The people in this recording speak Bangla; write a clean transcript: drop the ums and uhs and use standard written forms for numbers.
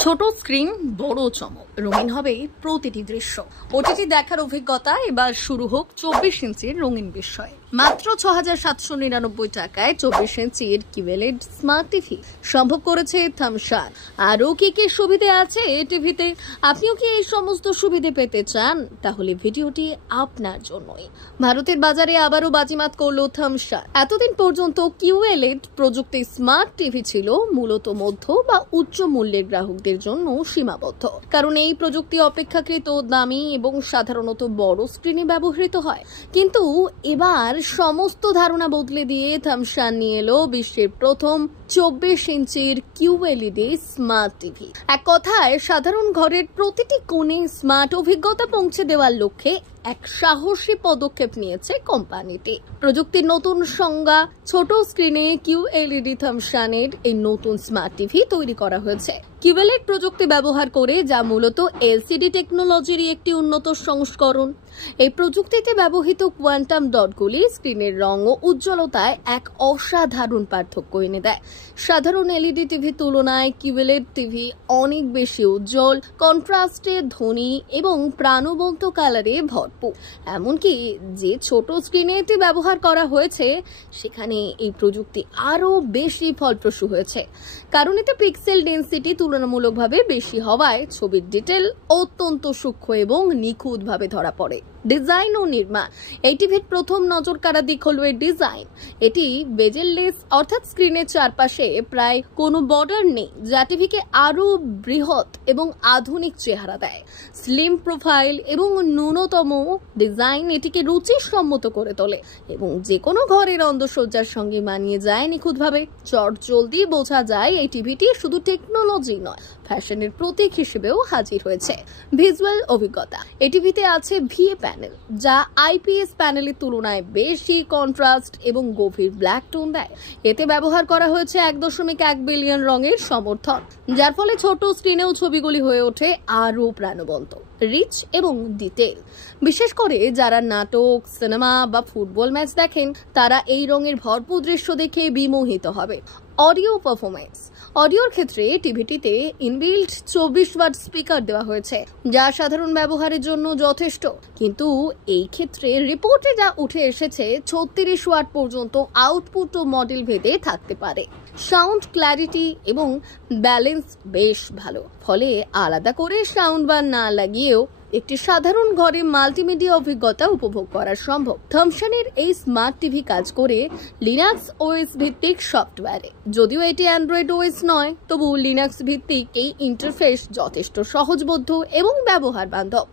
ছোট স্ক্রিন বড় চমক, রঙিন হবে প্রতিটি দৃশ্য। ওটিটি দেখার অভিজ্ঞতা এবার শুরু হোক 24 ইঞ্চির রঙিন বিষয়। মাত্র ৬,৭৯৯ টাকায় 24 ইঞ্চির কিউএলইডি স্মার্ট টিভি সম্ভব করেছে থামসান। আরও কি কি সুবিধে আছে টিভিতে? আপনিও কি এই সমস্ত সুবিধে পেতে চান? তাহলে ভিডিওটি আপনার জন্যই। ভারতের বাজারে আবারও বাজিমাত করলো থামসান। এতদিন পর্যন্ত কিউএলইডি প্রযুক্তি স্মার্ট টিভি ছিল মূলত মধ্য বা উচ্চ মূল্যের গ্রাহকদের জন্য সীমাবদ্ধ, কারণ এই প্রযুক্তি অপেক্ষাকৃত দামি এবং সাধারণত বড় স্ক্রিনে ব্যবহৃত হয়। কিন্তু এবার সমস্ত ধারণা বদলে দিয়ে থামসান নিয়ে এলো বিশ্বের প্রথম 24 ইঞ্চির কিউএলইডি স্মার্ট টিভি। এক কথায় সাধারণ ঘরের প্রতিটি কোণে স্মার্ট অভিজ্ঞতা পৌঁছে দেওয়ার লক্ষ্যে এক সাহসী পদক্ষেপ নিয়েছে কোম্পানিটি। প্রযুক্তির নতুন সংজ্ঞা, ছোট স্ক্রিনে কিউএলইডি থামসানের এই নতুন স্মার্ট টিভি তৈরি করা হয়েছে কিউএলইডি প্রযুক্তি ব্যবহার করে, যা মূলত এলসিডি টেকনোলজির একটি উন্নত সংস্করণ। এই প্রযুক্তিতে ব্যবহৃত কোয়ান্টাম ডটগুলি স্ক্রিনের রং ও উজ্জ্বলতায় এক অসাধারণ পার্থক্য এনে দেয়। সাধারণ এলইডি টিভির তুলনায় কিউএলইডি টিভি অনেক বেশি উজ্জ্বল, কন্ট্রাস্টে ধনী এবং প্রাণবন্ত কালারে ভরপুর। এমনকি যে ছোট স্ক্রিনে এটি ব্যবহার করা হয়েছে সেখানে এই প্রযুক্তি আরও বেশি ফলপ্রসূ হয়েছে, কারণ এতে পিক্সেল ডেনসিটি তুলনামূলকভাবে বেশি হওয়ায় ছবির ডিটেল অত্যন্ত সূক্ষ্ম এবং নিখুঁতভাবে ধরা পড়ে। ডিজাইন ও নির্মাণ, এই টিভির প্রথম নজর কাড়া দিক হল এর ডিজাইন। এটি বেজেললেস, অর্থাৎ স্ক্রিনের চারপাশে প্রায় কোনো বর্ডার নেই, যা টিভিকে আরো বৃহৎ এবং আধুনিক চেহারা দেয়। স্লিম প্রোফাইল এবং ন্যূনতম ডিজাইন এটিকে রুচিসম্মত করে তোলে এবং যে কোনো ঘরের অন্দরসজ্জার সঙ্গে মানিয়ে যায় নিখুঁতভাবে। চটজলদি বোঝা যায় এই টিভিটি শুধু টেকনোলজি নয়, ফ্যাশনের প্রতীক হিসেবেও হাজির হয়েছে। ভিজুয়াল অভিজ্ঞতা, এই টিভিতে আছে ভিএ প্যানেল, যা আইপিএস প্যানেলের তুলনায় বেশি কন্ট্রাস্ট এবং গভীর ব্ল্যাক টোন দেয়। এতে ব্যবহার করা হয়েছে 1.1 বিলিয়ন রঙের সমর্থন, যার ফলে ছোট স্ক্রিনেও ছবিগুলি হয়ে ওঠে আরও প্রাণবন্ত, রিচ এবং ডিটেল। বিশেষ করে যারা নাটক, সিনেমা বা ফুটবল ম্যাচ দেখেন, তারা এই রঙের ভরপুর দৃশ্য দেখে বিমোহিত হবে। অডিও পারফরমেন্স, অডিওর ক্ষেত্রে টিভিটিতে ইনবিল্ট 24 ওয়াট স্পিকার দেওয়া হয়েছে, যা সাধারণ ব্যবহারের জন্য যথেষ্ট। কিন্তু এই ক্ষেত্রে রিপোর্টে যা উঠে এসেছে 36 ওয়াট পর্যন্ত আউটপুট ও মডেল ভেদে থাকতে পারে। সাউন্ড ক্ল্যারিটি এবং ব্যালেন্স বেশ ভালো, ফলে আলাদা করে সাউন্ড বার না লাগিয়েও একটি সাধারণ ঘরে মাল্টিমিডিয়া অভিজ্ঞতা উপভোগ করা সম্ভব। থামসানের এই স্মার্ট টিভি কাজ করে লিনাক্স ওএস ভিত্তিক সফটওয়্যারে। যদিও এটি অ্যান্ড্রয়েড ওএস নয়, তবু লিনাক্স ভিত্তিক এই ইন্টারফেস যথেষ্ট সহজবোধ্য এবং ব্যবহার বান্ধব।